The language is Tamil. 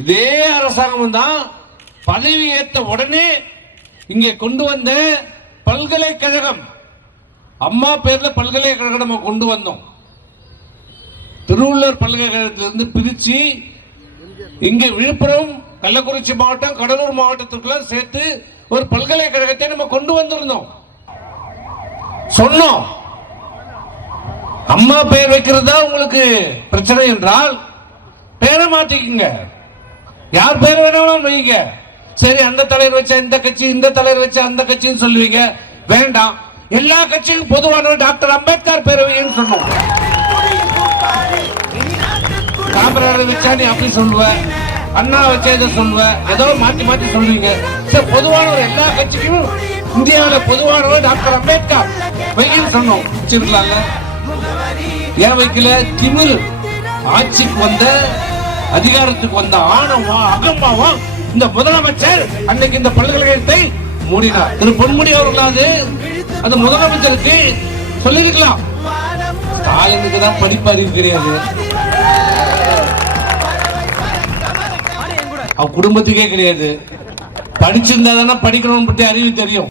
இதே அரசாங்கம் தான் பதவி ஏற்ற உடனே இங்கே கொண்டு வந்த பல்கலைக்கழகம், அம்மா பேர்ல பல்கலைக்கழகம் நம்ம கொண்டு வந்தோம். திருவள்ளூர் பல்கலைக்கழகத்திலிருந்து பிரிச்சு இங்கே விழுப்புரம், கள்ளக்குறிச்சி மாவட்டம், கடலூர் மாவட்டத்துக்குள்ள சேர்த்து ஒரு பல்கலைக்கழகத்தை நம்ம கொண்டு வந்திருந்தோம். சொன்னோம், அம்மா பெயர் வைக்கிறதா உங்களுக்கு பிரச்சனை என்றால் பேரை மாத்திக்கங்க, யார் பேர் வேணாலும் வைங்க. சரி, அந்த தலைவர் வச்ச இந்த கட்சி, இந்த தலைவர் வச்ச அந்த கட்சின்னு சொல்லுவீங்க. வேண்டாம், எல்லா கட்சிக்கும் பொதுவானவர் டாக்டர் அம்பேத்கர் பேர் வைங்கன்னு சொன்னோம். காமராஜர் வச்சா நீ அப்படி சொல்லுவ, அண்ணா வச்சா இதை சொல்லுவ, ஏதோ மாத்தி மாத்தி சொல்லுவீங்க. சரி, பொதுவானவர் எல்லா கட்சிக்கும் இந்தியாவில் பொதுவானவர் டாக்டர் அம்பேத்கர் வைங்கன்னு சொன்னோம். வச்சிருக்கலாங்க, ஏன் வைக்கல? திமிரு ஆட்சிக்கு வந்த, அதிகாரத்துக்கு வந்த ஆணவம் அகம்பாவம் இந்த முதலமைச்சர் அன்னைக்கு இந்த பல்கலைக்கழகத்தை மூடினார். திரு பொன்முடி அவர்களாவது அந்த முதலமைச்சருக்கு சொல்லிருக்கலாம். ஸ்டாலினுக்கு தான் படிப்பறிவு கிடையாது, அவ குடும்பத்துக்கே கிடையாது. படிச்சிருந்தா தானே படிக்கணும்னு பற்றி அறிவு தெரியும்.